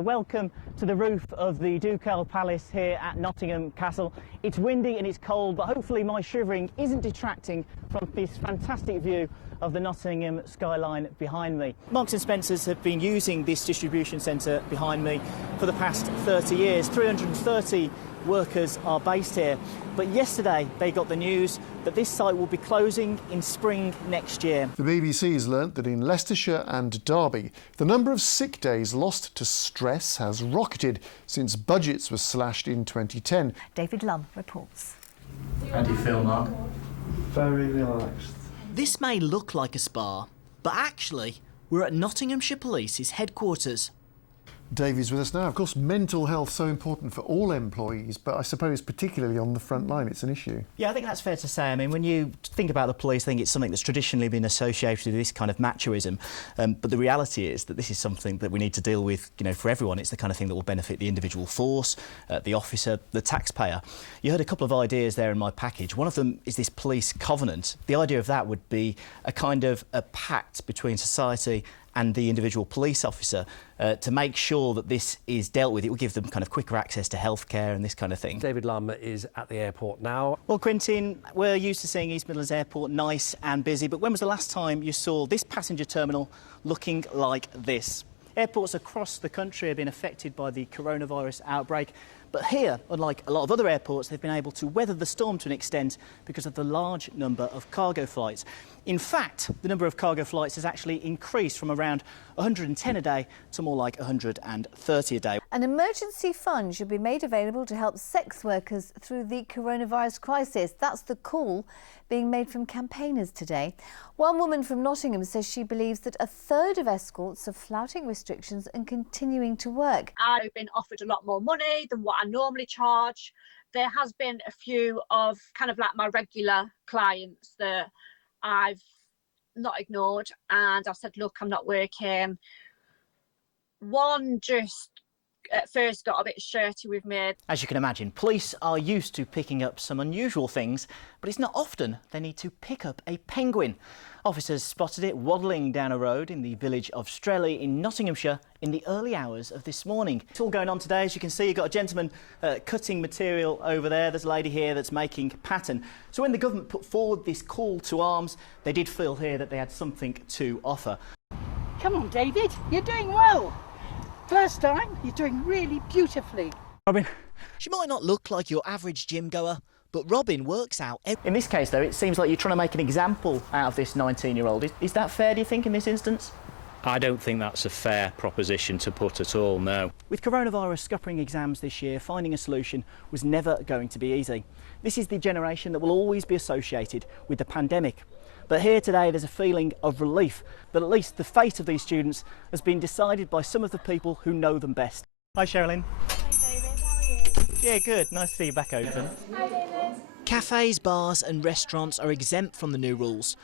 Welcome to the roof of the Ducal Palace here at Nottingham Castle. It's windy and it's cold, but hopefully my shivering isn't detracting from this fantastic view of the Nottingham skyline behind me. Marks & Spencer's have been using this distribution centre behind me for the past 30 years. 330 workers are based here, but yesterday they got the news that this site will be closing in spring next year. The BBC's learnt that in Leicestershire and Derby, the number of sick days lost to stress has rocketed since budgets were slashed in 2010. David Lumb reports. How do you feel, Mark? Very relaxed. This may look like a spa, but actually, we're at Nottinghamshire Police's headquarters. David's with us now. Of course, mental health so important for all employees, but I suppose particularly on the front line it's an issue. Yeah, I think that's fair to say. I mean, when you think about the police, I think it's something that's traditionally been associated with this kind of machoism. But the reality is that this is something that we need to deal with, you know, for everyone. It's the kind of thing that will benefit the individual force, the officer, the taxpayer. You heard a couple of ideas there in my package. One of them is this police covenant. The idea of that would be a kind of a pact between society and the individual police officer to make sure that this is dealt with. It will give them kind of quicker access to healthcare and this kind of thing. David Lumb is at the airport now. Well, Quentin, we're used to seeing East Midlands Airport nice and busy, but when was the last time you saw this passenger terminal looking like this? Airports across the country have been affected by the coronavirus outbreak, but here, unlike a lot of other airports, they've been able to weather the storm to an extent because of the large number of cargo flights. In fact, the number of cargo flights has actually increased from around 110 a day to more like 130 a day. An emergency fund should be made available to help sex workers through the coronavirus crisis. That's the call being made from campaigners today. One woman from Nottingham says she believes that a third of escorts are flouting restrictions and continuing to work. I've been offered a lot more money than what I normally charge. There has been a few of kind of like my regular clients that I've not ignored, and I've said, look, I'm not working. One just at first got a bit shirty with me. As you can imagine, police are used to picking up some unusual things, but it's not often they need to pick up a penguin. Officers spotted it waddling down a road in the village of Strelly in Nottinghamshire in the early hours of this morning. It's all going on today. As you can see, you've got a gentleman cutting material over there. There's a lady here that's making pattern. So when the government put forward this call to arms, they did feel here that they had something to offer. Come on, David, you're doing well. First time, you're doing really beautifully. Robin? She might not look like your average gym goer, but Robin works out. In this case, though, it seems like you're trying to make an example out of this 19-year-old. Is that fair, do you think, in this instance? I don't think that's a fair proposition to put at all, no. With coronavirus scuppering exams this year, finding a solution was never going to be easy. This is the generation that will always be associated with the pandemic. But here today there's a feeling of relief that at least the fate of these students has been decided by some of the people who know them best. Hi Sherilyn. Hi David, how are you? Yeah, good. Nice to see you back open. Hi David. Cafes, bars and restaurants are exempt from the new rules,